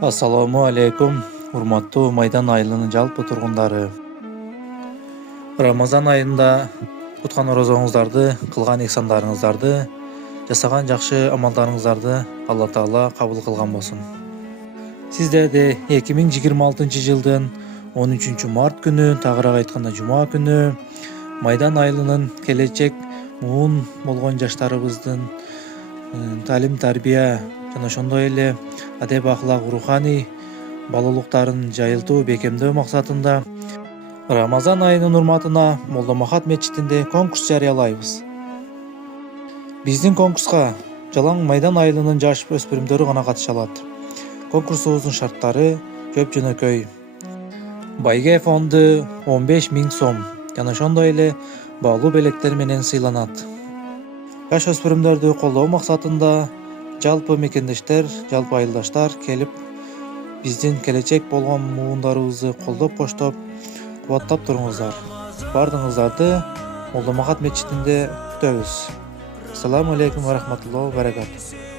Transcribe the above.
Ассаламу алейкум, урматтуу Майдан айылынын жалпы тургундары. Рамазан айында туткан орозоңуздарды, кылган ихсандарыңыздарды, жасаган жакшы амалдарыңыздарды Алла Таала кабыл кылган болсун. Сиздерди 2026 жылдын 13 март күнү, тагыраак айтканда жума күнү, Майдан айылынын келечек муун болгон жаштарыбыздын талим тарбия жана ошондой эле адеп ахлак руханий балуулуктарын жайылтуу бекемдөө максатында Рамазан айынын урматына Молдомахат мечитинде конкурс жарыялайбыз. Биздин конкурска жалаң Майдан айылынын жаш өспүрүмдөрү гана катыша алат. Конкурсубуздун шарттары көп жөнөкөй. Байге фонду 15 000 сом жана ошондой эле баалуу белектер менен сыйланат. Жаш өспүрүмдөрдү колдоо максатында жалпы мекендештер, жалпы айылдаштар келип биздин келечек болгон муундарыбызды колдоп коштоп кубаттап туруңуздар. Бардыгыңыздарды Молдомахат мечитинде күтөбүз. Ассаламу алейкум ва рахматуллахи ва баракатух.